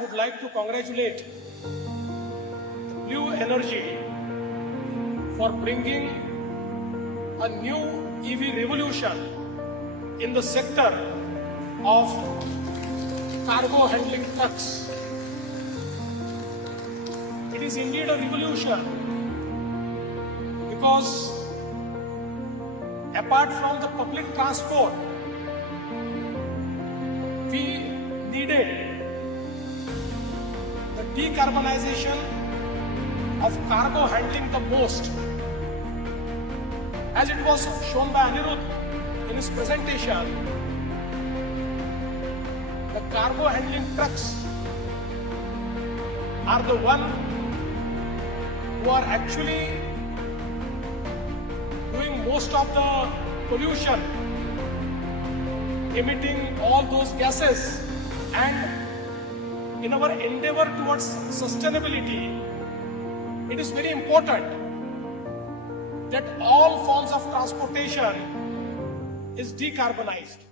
would like to congratulate Blue Energy for bringing a new EV revolution in the sector of cargo handling trucks. It is indeed a revolution because apart from the public transport, we needed the decarbonization of cargo handling the most. As it was shown by Anirudh in his presentation, the cargo handling trucks are the one who are actually doing most of the pollution, emitting all those gases, and in our endeavor towards sustainability, it is very important that all forms of transportation is decarbonized.